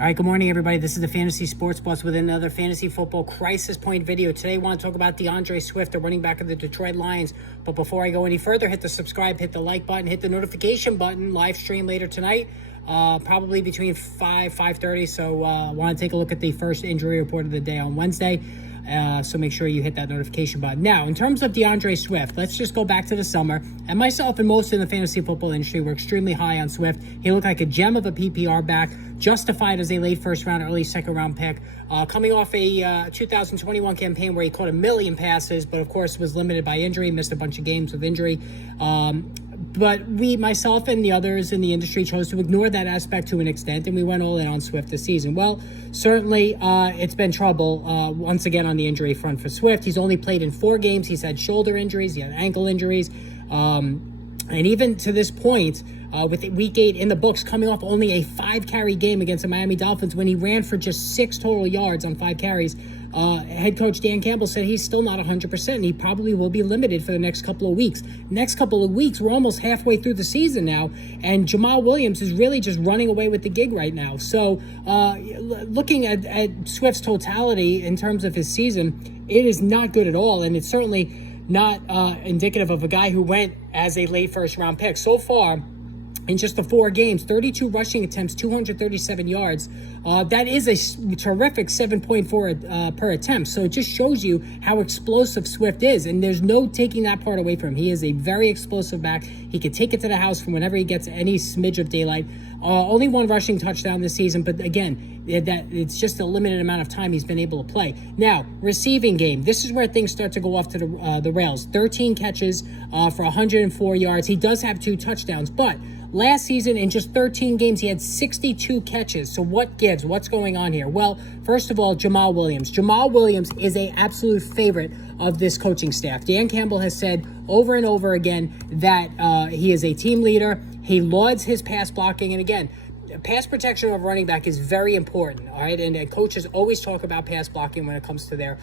All right, good morning, everybody. This is the Fantasy Sports Bus with another Fantasy Football Crisis Point video. Today, I want to talk about DeAndre Swift, the running back of the Detroit Lions. But before I go any further, hit the subscribe, hit the like button, hit the notification button. Live stream later tonight, probably between 5:30. So I want to take a look at the first injury report of the day on Wednesday. So make sure you hit that notification button. Now, in terms of DeAndre Swift, let's just go back to the summer. And myself and most in the fantasy football industry were extremely high on Swift. He looked like a gem of a PPR back, justified as a late first round, early second round pick. Coming off a 2021 campaign where he caught 1 million passes, but of course was limited by injury, missed a bunch of games with injury. But myself and the others in the industry chose to ignore that aspect to an extent, and we went all in on Swift this season. Well, certainly it's been trouble once again on the injury front for Swift. He's only played in 4 games. He's had shoulder injuries, he had ankle injuries, and even to this point, with week 8 in the books, coming off only a 5-carry game against the Miami Dolphins when he ran for just 6 total yards on 5 carries, head coach Dan Campbell said he's still not 100%, and he probably will be limited for the next couple of weeks. Next couple of weeks, we're almost halfway through the season now, and Jamal Williams is really just running away with the gig right now. So looking at Swift's totality in terms of his season, it is not good at all, and it's certainly not indicative of a guy who went as a late first-round pick. So far, in just the 4 games, 32 rushing attempts, 237 yards. That is a terrific 7.4 per attempt. So it just shows you how explosive Swift is. And there's no taking that part away from him. He is a very explosive back. He can take it to the house from whenever he gets any smidge of daylight. Only 1 rushing touchdown this season. But again, it's just a limited amount of time he's been able to play. Now, receiving game. This is where things start to go off to the rails. 13 catches for 104 yards. He does have 2 touchdowns, but last season, in just 13 games, he had 62 catches. So what gives? What's going on here? Well, first of all, Jamal Williams. Jamal Williams is an absolute favorite of this coaching staff. Dan Campbell has said over and over again that he is a team leader. He lauds his pass blocking. And again, pass protection of running back is very important, all right? And coaches always talk about pass blocking when it comes to their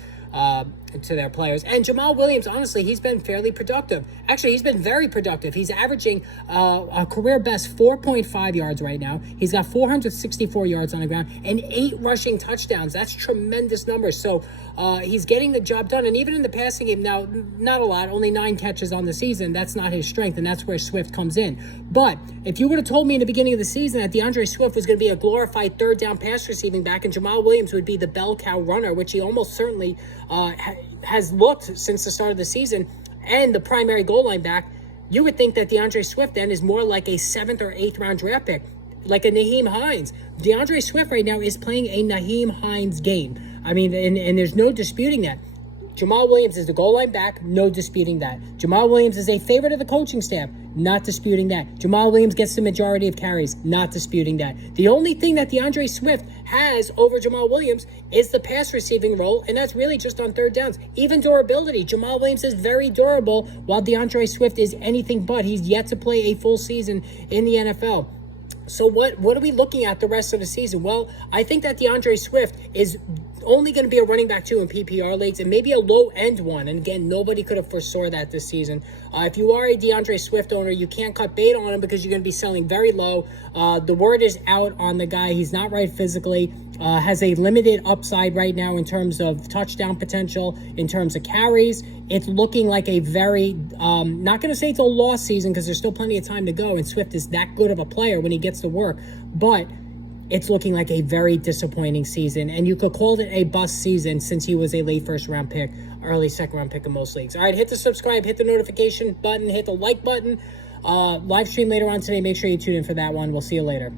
players. And Jamal Williams, honestly, he's been fairly productive. Actually, he's been very productive. He's averaging a career best 4.5 yards right now. He's got 464 yards on the ground and 8 rushing touchdowns. That's tremendous numbers. So he's getting the job done. And even in the passing game, now, not a lot, only 9 catches on the season. That's not his strength, and that's where Swift comes in. But if you would have told me in the beginning of the season that DeAndre Swift was going to be a glorified third down pass receiving back and Jamal Williams would be the bell cow runner, which he almost certainly has looked since the start of the season, and the primary goal line back, you would think that DeAndre Swift then is more like a 7th or 8th round draft pick, like a Nyheim Hines. DeAndre Swift right now is playing a Nyheim Hines game. I mean, and there's no disputing that. Jamal Williams is the goal line back, no disputing that. Jamal Williams is a favorite of the coaching staff, not disputing that. Jamal Williams gets the majority of carries, not disputing that. The only thing that DeAndre Swift has over Jamal Williams is the pass receiving role, and that's really just on third downs. Even durability, Jamal Williams is very durable, while DeAndre Swift is anything but. He's yet to play a full season in the NFL. So what are we looking at the rest of the season? Well, I think that DeAndre Swift is only going to be a running back 2 in PPR leagues, and maybe a low-end one. And again, nobody could have foresaw that this season. If you are a DeAndre Swift owner, you can't cut bait on him because you're going to be selling very low. The word is out on the guy. He's not right physically. Has a limited upside right now in terms of touchdown potential, in terms of carries. It's looking like a very, not going to say it's a lost season because there's still plenty of time to go, and Swift is that good of a player when he gets to work. But it's looking like a very disappointing season, and you could call it a bust season since he was a late first-round pick, early second-round pick in most leagues. All right, hit the subscribe, hit the notification button, hit the like button. Live stream later on today. Make sure you tune in for that one. We'll see you later.